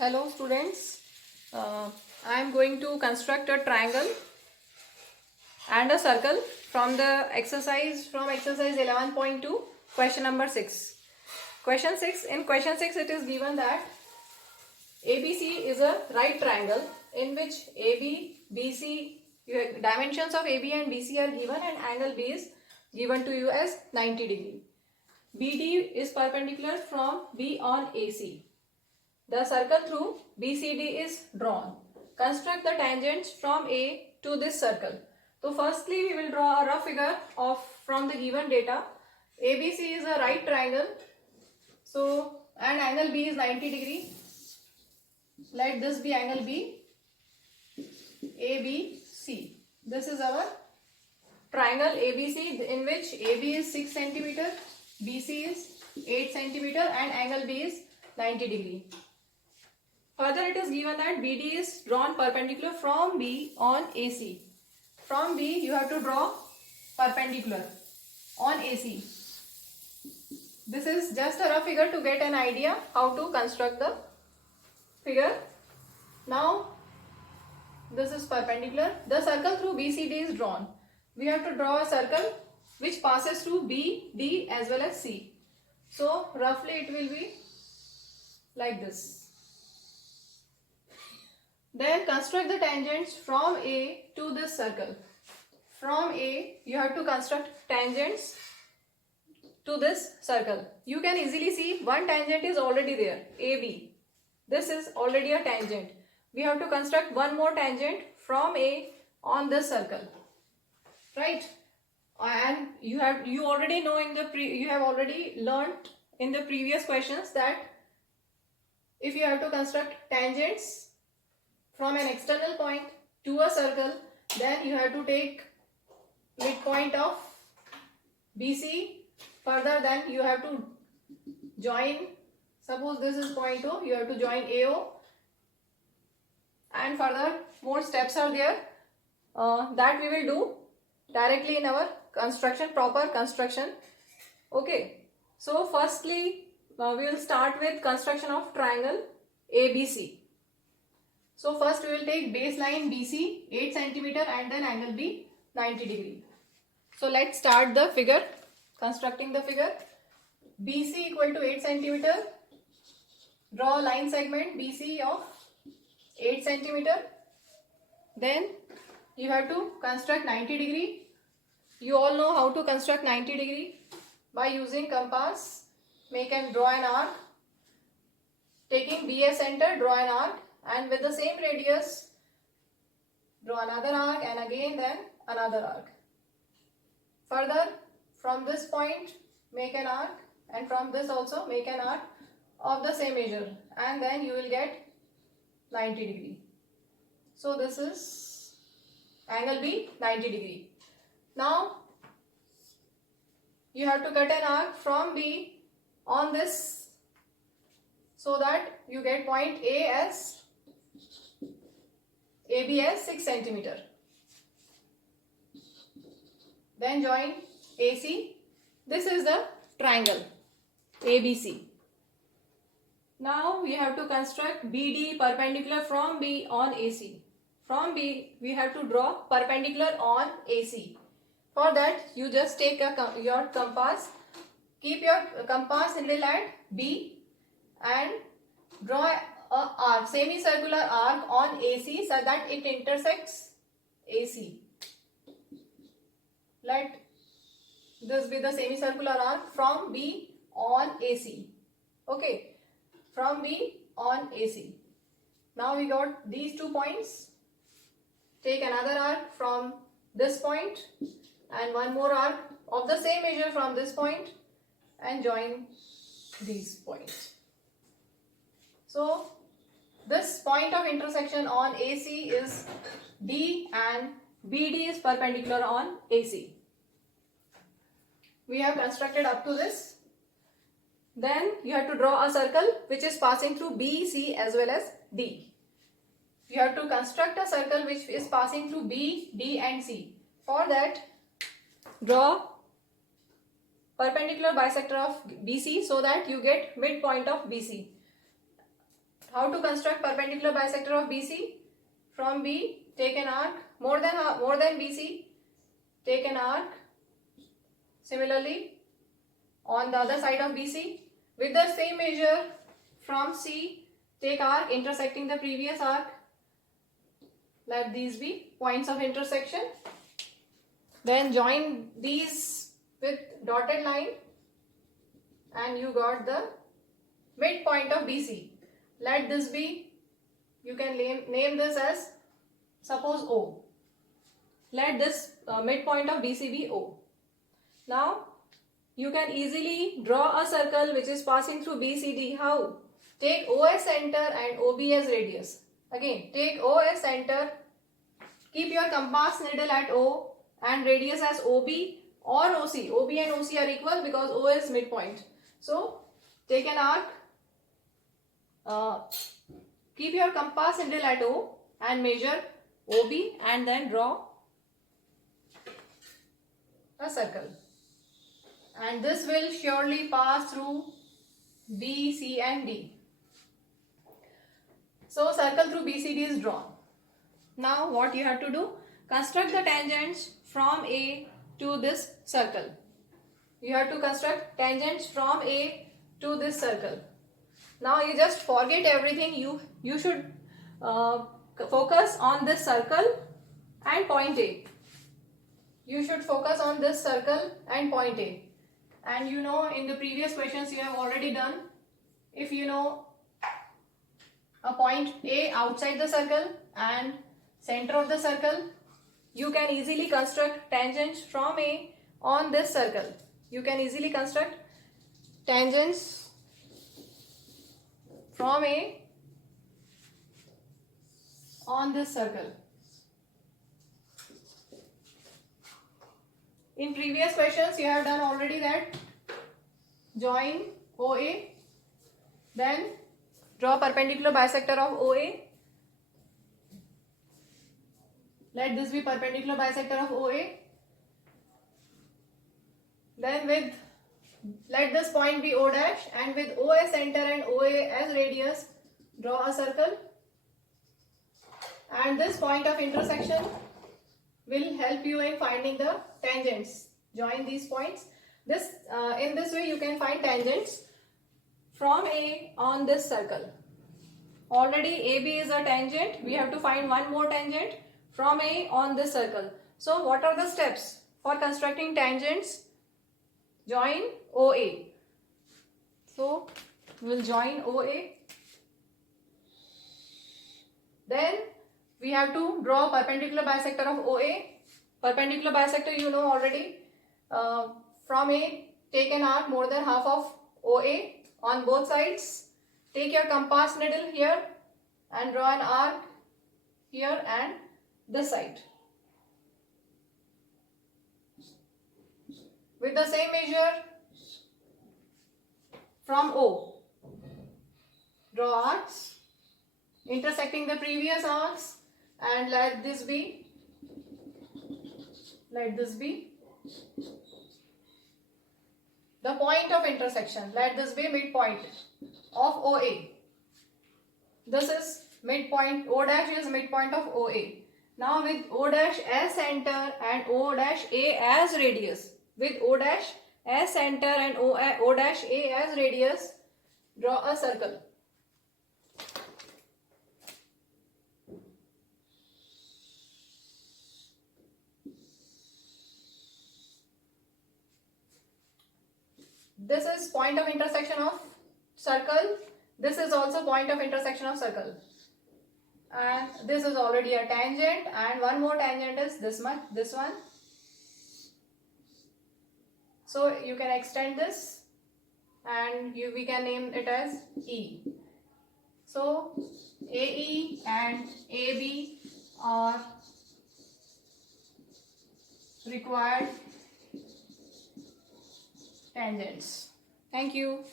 Hello students, I am going to construct a triangle and a circle from exercise 11.2 question number 6. In question 6 it is given that ABC is a right triangle in which dimensions of AB and BC are given and angle B is given to you as 90 degree. BD is perpendicular from B on AC. The circle through BCD is drawn. Construct the tangents from A to this circle. So firstly we will draw a rough figure from the given data. ABC is a right triangle. So and angle B is 90 degree. Let this be angle B. ABC. This is our triangle ABC in which AB is 6 cm, BC is 8 cm and angle B is 90 degree. Further, it is given that BD is drawn perpendicular from B on AC. From B, you have to draw perpendicular on AC. This is just a rough figure to get an idea how to construct the figure. Now, this is perpendicular. The circle through BCD is drawn. We have to draw a circle which passes through B, D as well as C. So, roughly it will be like this. Then construct the tangents from A to this circle. From A, you have to construct tangents to this circle. You can easily see one tangent is already there, AB. This is already a tangent. We have to construct one more tangent from A on this circle, right? And you already know you have already learnt in the previous questions that if you have to construct tangents from an external point to a circle, then you have to take midpoint of BC. Further, then you have to join, suppose this is point O, you have to join AO, and further more steps are there that we will do directly in our proper construction. Okay, so firstly we will start with construction of triangle ABC. So first we will take baseline BC 8 cm and then angle B 90 degree. So let's start the figure, constructing the figure. BC equal to 8 cm. Draw a line segment BC of 8 cm. Then you have to construct 90 degree. You all know how to construct 90 degree by using compass. Draw an arc. Taking B as center, draw an arc. And with the same radius, draw another arc and again then another arc. Further, from this point, make an arc and from this also make an arc of the same measure and then you will get 90 degree. So this is angle B 90 degree. Now, you have to cut an arc from B on this so that you get point A as AB as 6 cm. Then join AC. This is the triangle ABC. Now we have to construct BD perpendicular from B on AC. From B we have to draw perpendicular on AC. For that you just take your compass. Keep your compass needle at B and draw a arc, semicircular arc on AC so that it intersects AC. Let this be the semicircular arc from B on AC. Okay, from B on AC. Now we got these 2 points. Take another arc from this point and one more arc of the same measure from this point and join these points. So this point of intersection on AC is D and BD is perpendicular on AC. We have constructed up to this. Then you have to draw a circle which is passing through B, C as well as D. You have to construct a circle which is passing through B, D and C. For that, draw perpendicular bisector of BC so that you get midpoint of BC. How to construct perpendicular bisector of BC? From B, take an arc more than BC. Take an arc. Similarly, on the other side of BC, with the same measure from C, take arc intersecting the previous arc. Let these be points of intersection. Then join these with dotted line and you got the midpoint of BC. Let this be, you can name this as, suppose O. Let this midpoint of BC be O. Now you can easily draw a circle which is passing through BCD. How? Take OS center and OB as radius. Again, take OS center, keep your compass needle at O and radius as OB or OC. OB and OC are equal because O is midpoint. So take an arc, keep your compass needle at O and measure OB and then draw a circle. And this will surely pass through B, C and D. So circle through BCD is drawn. Now what you have to do? Construct the tangents from A to this circle. You have to construct tangents from A to this circle. Now you just forget everything. You should focus on this circle and point A. You should focus on this circle and point A. And you know, in the previous questions you have already done. If you know a point A outside the circle and center of the circle, you can easily construct tangents from A on this circle. You can easily construct tangents from A on this circle. In previous questions you have done already that. Join OA, then draw perpendicular bisector of OA. Let this be perpendicular bisector of OA. Then let this point be O dash and with OA center and OA as radius, draw a circle. And this point of intersection will help you in finding the tangents. Join these points. In this way you can find tangents from A on this circle. Already AB is a tangent. We have to find one more tangent from A on this circle. So what are the steps for constructing tangents? Join OA. So we will join OA. Then we have to draw perpendicular bisector of OA. Perpendicular bisector you know already. From A, take an arc more than half of OA on both sides. Take your compass needle here and draw an arc here and this side. With the same measure from O, draw arcs intersecting the previous arcs and let this be the point of intersection. Let this be midpoint of OA. This is midpoint. O dash is midpoint of OA. Now with O dash as center and O dash A as radius. With O dash as center and O dash A as radius, draw a circle. This is point of intersection of circle. This is also point of intersection of circle. And this is already a tangent, and one more tangent is this one. So you can extend this and we can name it as E. So AE and AB are required tangents. Thank you.